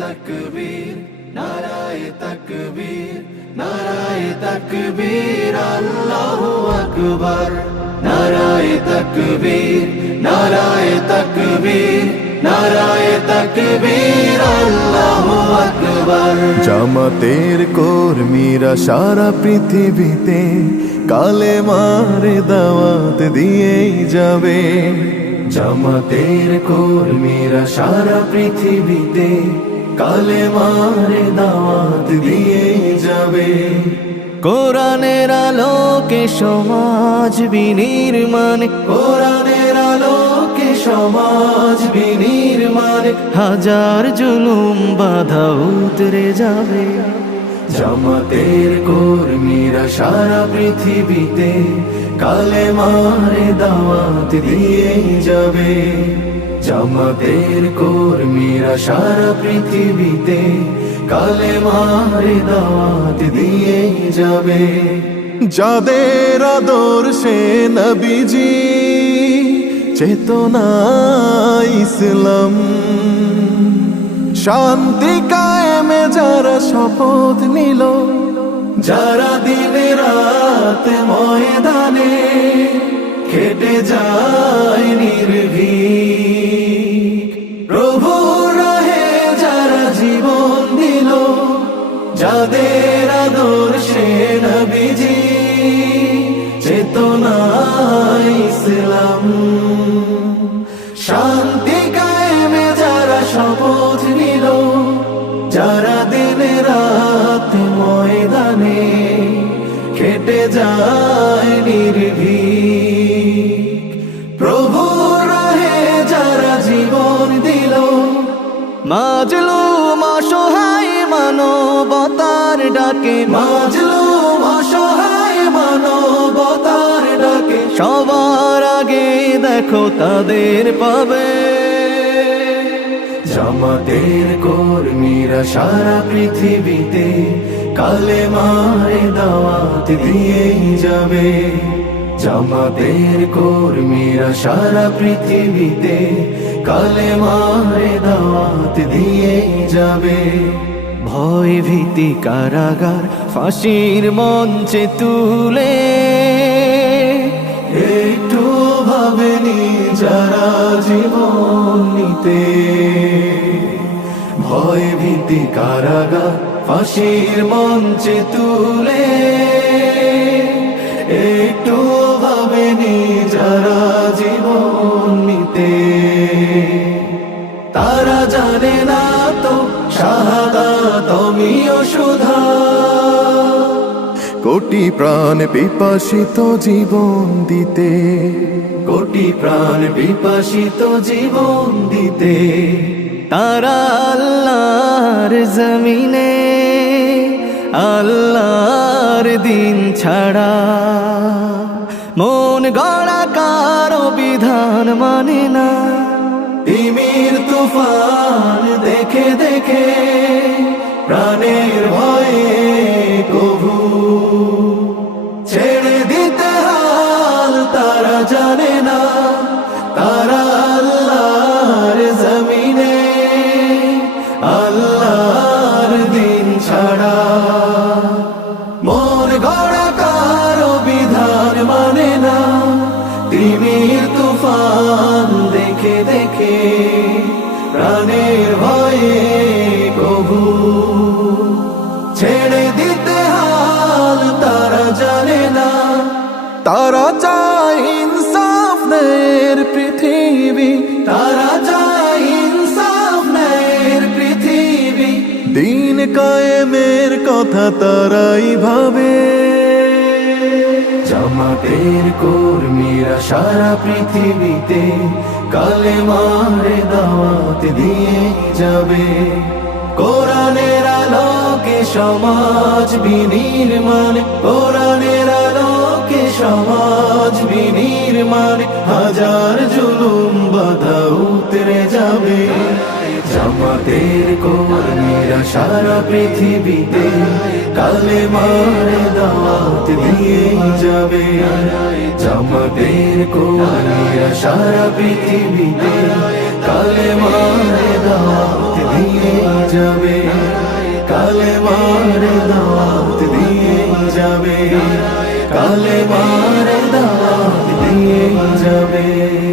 তাকবীর নারায়ে তাকবীর নারায়ে তাকবীর আল্লাহু আকবার নারায়ে তাকবীর নারায়ে তাকবীর নারায়ে তাকবীর আল্লাহু আকবার। জামাতের কর্মীরা সারা পৃথিবীতে কালেমার দাওয়াত দিয়েই যাবে। জামাতের কর্মীরা সারা পৃথিবীতে কালেমার দাওয়াত দিয়েই যাবে। কোরআনের আলোকে সমাজ বিনির্মাণ, কোরআনের আলোকে সমাজ বিনির্মাণ, হাজার জুলুম বাধা উতরে যাবে। জামাতের কর্মীরা সারা পৃথিবীতে কালেমার দাওয়াত দিয়েই যাবে। জামাতের কর্মীরা সারা পৃথিবীতে কালেমার দাওয়াত দিয়েই যাবে। যাদের আদর্শে নবীজি চেতনা ইসলাম, শান্তি কায়েমে যারা শপথ নিল, যারা দিনে রাত ময়দানে খেটে যায় নির্ভীক, প্রভুর রাহে যারা জীবন দিল, যাদের আদর্শে নবীজি চেতনা ইসলাম, শান্তি কায়েমে যারা শপথ নিল, যারা দিনে রাত ময়দানে খেটে যায় নির্ভীক, প্রভুর রাহে যারা জীবন দিল, মাজলুম অসহায় মানবতার ডাকে, মাজলুম অসহায় মানবতার ডাকে, সবার আগে দেখো তাদের পাবে। জামাতের কর্মীরা সারা পৃথিবীতে কালেমার দাওয়াত দিয়েই যাবে। জামাতের কর্মীরা সারা পৃথিবীতে কালেমার দাওয়াত দিয়েই যাবে। ভয় ভীতি কারাগার ফাঁসির মঞ্চে তুলে, একটু ভাবেনি যারা জীবন নিতে, ভয় ভীতি কারাগার ফাঁসির মঞ্চে তুলে, একটু ভাবেনি যারা জীবন নিতে, তারা জানে না তো শাহাদাত অমিয় সুধা, কোটি প্রাণ পিপাসিত জীবন দিতে, কোটি প্রাণ বিপাসিত জীবন দিতে, তারা আল্লাহর জমিনে আল্লাহর দিন ছাড়া মন গড়া কারো বিধান মানে না। তিমির তুফান দেখে দেখে প্রাণের ভয়ে কভু ছেড়ে দিতে হাল তারা জানে না, তারা আল্লাহর জমিনে আল্লাহর দিন ছাড়া মন গড়া কারো বিধান মানে না। তিমির তুফান দেখে দেখে প্রাণের ভয়ে কভু ছেড়ে দিতে হাল তারা জানে না, তারা চায় ইনসাফ ন্যায়ের পৃথিবী, তারা চায় ইনসাফ ন্যায়ের পৃথিবী, দিন কায়েমের কথা তারাই ভাবে। জামাতের কর্মীরা সারা পৃথিবীতে কালেমার দাওয়াত দিয়ে যাবে। কোরআনের আলোকে সমাজ বিনির্মাণ, কোরআনের আলোকে সমাজ বিনির্মাণ, হাজার জুলুম বাধা উতরে যাবে। জামাতের কর্মীরা সারা পৃথিবীতে কালেমার দাওয়াত দিয়ে যাবে। জামাতের কর্মীরা সারা পৃথিবীতে কালেমার দাওয়াত দিয়ে যাবে, কালেমার দাওয়াত দিয়ে যাবে, কালেমার দাওয়াত দিয়ে যাবে।